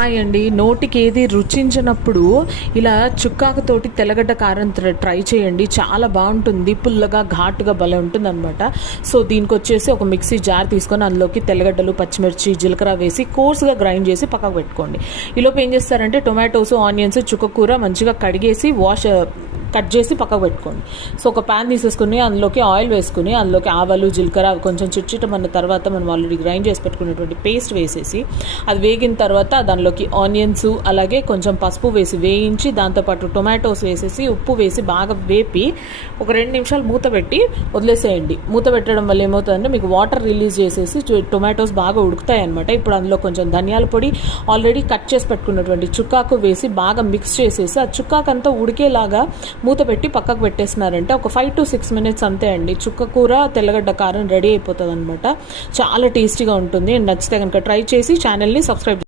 Hi అండి. నోటికి ఏది రుచించినప్పుడు ఇలా చుక్కాకుతోటి తెల్లగడ్డ కారం ట్రై చేయండి. చాలా బాగుంటుంది. పుల్లగా ఘాటుగా భలే ఉంటుంది అనమాట. సో దీనికి వచ్చేసి ఒక మిక్సీ జార్ తీసుకొని అందులోకి తెల్లగడ్డలు, పచ్చిమిర్చి, జీలకర్ర వేసి కోర్స్గా గ్రైండ్ చేసి పక్కకు పెట్టుకోండి. ఈలోపు ఏం చేస్తారంటే టొమాటోస్, ఆనియన్స్, చుక్కకూర మంచిగా కడిగేసి కట్ చేసి పక్కకు పెట్టుకోండి. సో ఒక ప్యాన్ తీసేసుకుని అందులోకి ఆయిల్ వేసుకుని అందులోకి ఆవాలు, జీలకర్ర అవి కొంచెం చిట్చిటమన్న తర్వాత మనం ఆల్రెడీ గ్రైండ్ చేసి పెట్టుకున్నటువంటి పేస్ట్ వేసేసి అది వేగిన తర్వాత దానిలోకి ఆనియన్స్ అలాగే కొంచెం పసుపు వేసి వేయించి దాంతోపాటు టొమాటోస్ వేసేసి ఉప్పు వేసి బాగా వేపి ఒక 2 నిమిషాలు మూత పెట్టి వదిలేసేయండి. మూత పెట్టడం వల్ల ఏమవుతుందంటే మీకు వాటర్ రిలీజ్ చేసేసి టొమాటోస్ బాగా ఉడుకుతాయి అనమాట. ఇప్పుడు అందులో కొంచెం ధనియాల పొడి, ఆల్రెడీ కట్ చేసి పెట్టుకున్నటువంటి చుక్కాకు వేసి బాగా మిక్స్ చేసేసి ఆ చుక్కాకంతా ఉడికేలాగా మూత పెట్టి పక్కకు పెట్టేసినారంటే ఒక 5 to 6 minutes అంతే అండి. చుక్కకూర, తెల్లగడ్డ కారం రెడీ అయిపోతుంది అనమాట. చాలా టేస్టీగా ఉంటుంది. నచ్చితే కనుక ట్రై చేసి ఛానల్ని సబ్స్క్రైబ్